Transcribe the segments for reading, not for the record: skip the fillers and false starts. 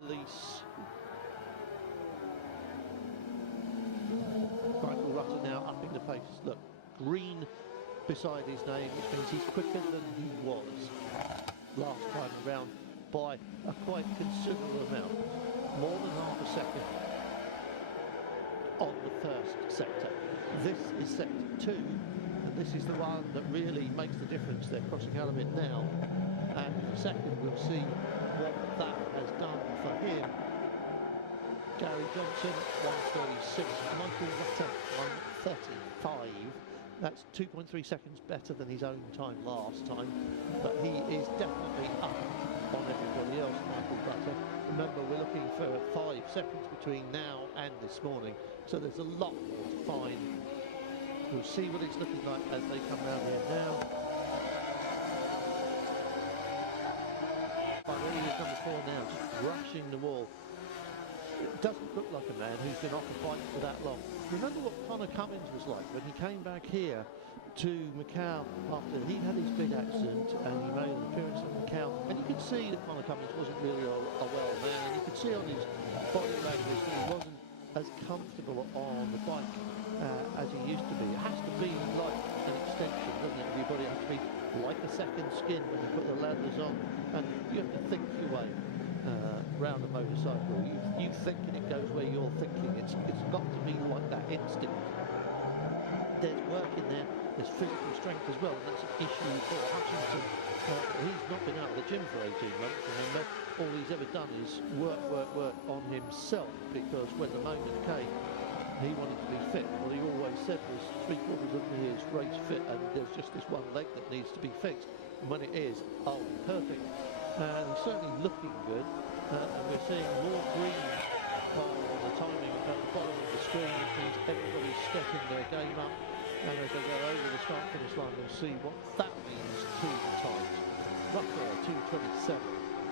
Release. Michael Rutter now upping the pace. Look, green beside his name, which means he's quicker than he was last time around by a quite considerable amount, more than half a second on the first sector. This is sector 2, and this is the one that really makes the difference. They're crossing out of it now, and in a second we'll see what that has done for him. Gary Johnson 1:36, Michael Rutter 1:35. That's 2.3 seconds better than his own time last time, but he is definitely up on everybody else, Michael Rutter. Remember, we're looking for 5 seconds between now and this morning, so there's a lot more to find. We'll see what it's looking like as they come round here now. Already is number 4 now, just brushing the wall. It doesn't look like a man who's been off a bike for that long. Remember what Conor Cummins was like when he came back here to Macau after he had his big accident and he made an appearance on Macau, and you could see that Conor Cummins wasn't really a well man, and you could see on his body language that he wasn't as comfortable on the bike as he used to be. It has to be like an extension, doesn't it? Everybody has to be like a second skin when you put the ladders on, and you have to think your way round a motorcycle. You think and it goes where you're thinking. It's got to be like that instinct. There's work in there, there's physical strength as well, and that's an issue for Hutchinson. He's not been out of the gym for 18 months, remember. All he's ever done is work on himself, because when the moment came, he wanted to be fit. What he always said was 3/4 of me is race fit, and there's just this one leg that needs to be fixed. And when it is, I'll be perfect. And he's certainly looking good, and we're seeing more green on the timing at the bottom of the screen, which means everybody's stepping their game up, and as they go over the start-finish line, we'll see what that means to the times. Rutter 2:27,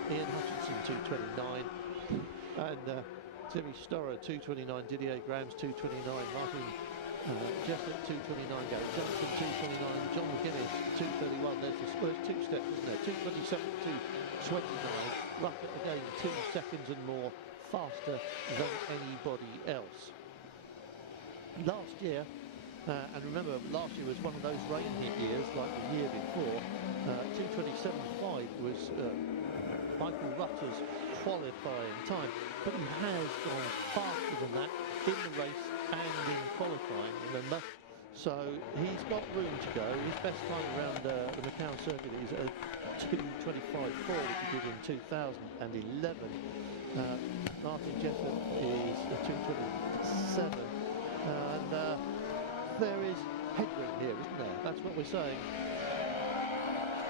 Ian Hutchinson 2:29, and Timmy Storer 2:29, Didier Grams 2:29, Martin Jessup 2:29, Gary Johnson 2:29, John McGuinness 2:31. There's 2 steps, isn't there? 2:27, 2:29. Rutter again 2 seconds and more faster than anybody else. Last year, and remember, last year was one of those rain hit years like the year before. 2:27.5 was Michael Rutter's qualifying time, but he has gone faster than that in the race and in qualifying, remember. So he's got room to go. His best time around the Macau circuit is 2:25.4, which he did in 2011. Martin Jessup is 2:27, and there is headroom here, isn't there? That's what we're saying.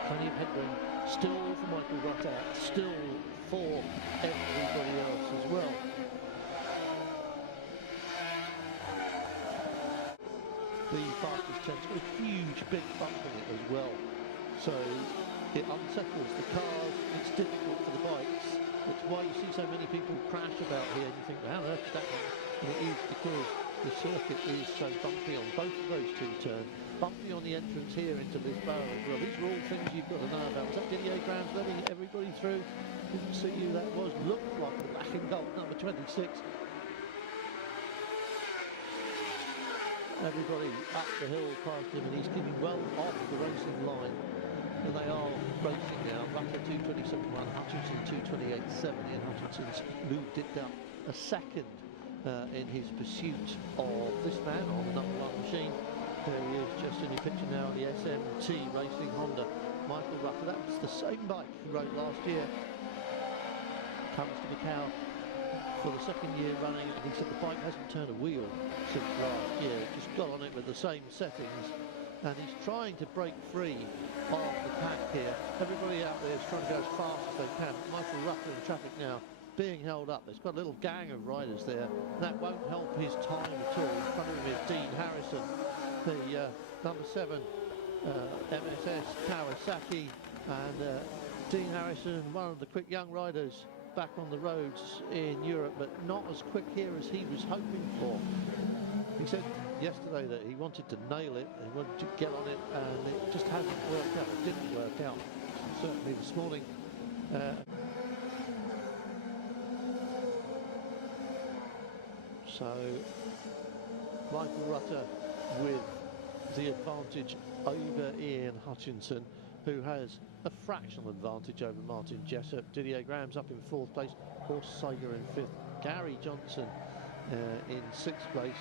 Plenty of headroom still for Michael Rutter, still for everybody else as well. The fastest 10's got a huge big bump in it as well, so it unsettles the cars, it's difficult for the bikes. That's why you see so many people crash about here and you think, how on earth did that happen? And it is because the circuit is so bumpy on both of those 2 turns, bumpy on the entrance here into Lisboa as well. These are all things you've got to know about. Was that Didier Grams letting everybody through? Didn't see who that was. Looked like the black and gold number 26. Everybody up the hill past him, and he's keeping well off the racing line. And they are racing now. Rutter 2:27.1, Hutchinson 2:28.7. Ian Hutchinson's moved it down a second in his pursuit of this man on the number 1 machine. There he is, just in your picture now, the SMT Racing Honda. Michael Rutter, that was the same bike he rode last year. Comes to Macau for the 2nd year running, and he said the bike hasn't turned a wheel since last year. Just got on it with the same settings, and he's trying to break free of the pack here. Everybody out there is trying to go as fast as they can. Michael Rutter in traffic now, being held up. There's got a little gang of riders there. That won't help his time at all. In front of him is Dean Harrison, the number 7 MSS Kawasaki, and Dean Harrison, one of the quick young riders back on the roads in Europe, but not as quick here as he was hoping for. He said yesterday that he wanted to nail it, he wanted to get on it, and it just hasn't worked out. It didn't work out, certainly this morning. So Michael Rutter with the advantage over Ian Hutchinson, who has a fractional advantage over Martin Jessup. Didier Graham's up in 4th place, Horst Seiger in 5th, Gary Johnson in 6th place.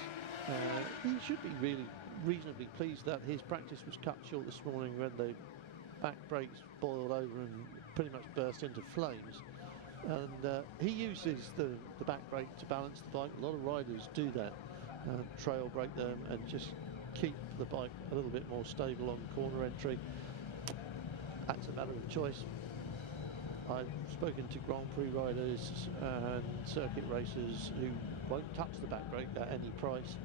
He should be really reasonably pleased that his practice was cut short this morning when the back brakes boiled over and pretty much burst into flames. And he uses the back brake to balance the bike. A lot of riders do that, trail brake them and just keep the bike a little bit more stable on corner entry. That's a matter of choice. I've spoken to Grand Prix riders and circuit racers who won't touch the back brake at any price.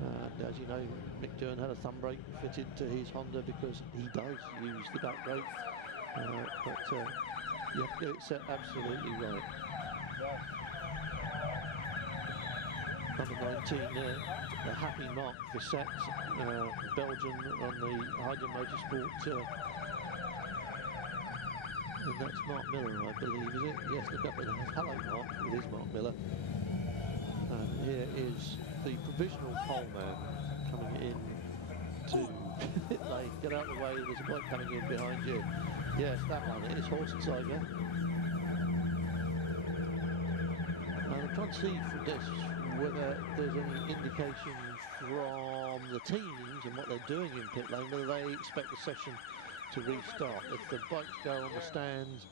And as you know, Mick Doohan had a thumb brake fitted to his Honda because he does use the back brake. But you have to get it set absolutely right. Number 19, the happy Mark Visset, Belgian on the Hagen Motorsport. And that's Mark Miller, I believe, is it? Yes, look up at that. Hello, Mark. It is Mark Miller. And here is the provisional pole man coming in to pit lane. Get out of the way, there's a bike coming in behind you. Yes, that one, it is Horst Seiger. And I'm trying to see from this whether there's any indication from the teams and what they're doing in pit lane, whether they expect the session to restart. If the bikes go on the stands